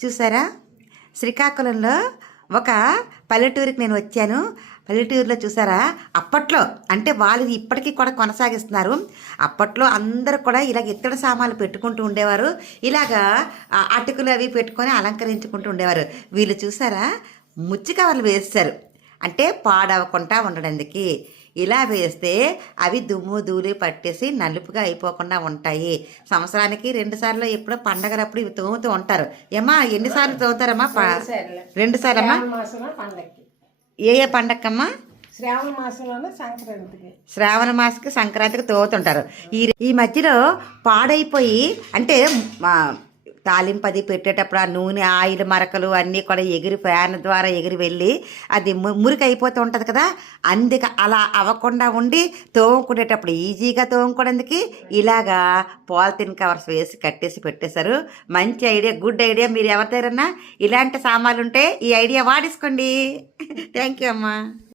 చూసారా, శ్రీకాకుళంలో ఒక పల్లెటూరికి నేను వచ్చాను. పల్లెటూరులో చూసారా, అప్పట్లో అంటే వాళ్ళు ఇప్పటికీ కూడా కొనసాగిస్తున్నారు. అప్పట్లో అందరూ కూడా ఇలాగ ఇత్తడి సామాన్లు పెట్టుకుంటూ ఉండేవారు. ఇలాగా అటుకులు అవి పెట్టుకొని అలంకరించుకుంటూ ఉండేవారు. వీళ్ళు చూసారా, ముచ్చి కవర్లు వేస్తారు, అంటే పాడవకుండా ఉండడానికి. ఇలా వేస్తే అవి దుమ్ము ధూళి పట్టేసి నలుపుగా అయిపోకుండా ఉంటాయి. సంవత్సరానికి 2 సార్లు ఎప్పుడో పండగలప్పుడు ఇవి తోముతూ ఉంటారు. ఏమా ఎన్నిసార్లు తోముతారమ్మా? 2 సార్లమ్మా. ఏ ఏ పండగకమ్మా? శ్రావణ మాసంలోనే సంక్రాంతికి. శ్రావణ మాసకి సంక్రాంతికి తోముతుంటారు. ఈ మధ్యలో పాడైపోయి అంటే తాలింపది పెట్టేటప్పుడు ఆ నూనె ఆయిల్ మరకలు అన్నీ కూడా ఎగిరి ఫ్యాన్ ద్వారా ఎగిరి వెళ్ళి అది మురికి అయిపోతూ ఉంటుంది కదా. అందుకే అలా అవ్వకుండా ఉండి తోముకునేటప్పుడు ఈజీగా తోముకోవడానికి ఇలాగా పాలిథిన్ కవర్స్ వేసి కట్టేసి పెట్టేశారు. మంచి ఐడియా, గుడ్ ఐడియా. మీరు ఎవరి దగ్గరన్నా ఇలాంటి సామాన్లు ఉంటే ఈ ఐడియా వాడేసుకోండి. థ్యాంక్ యూ అమ్మా.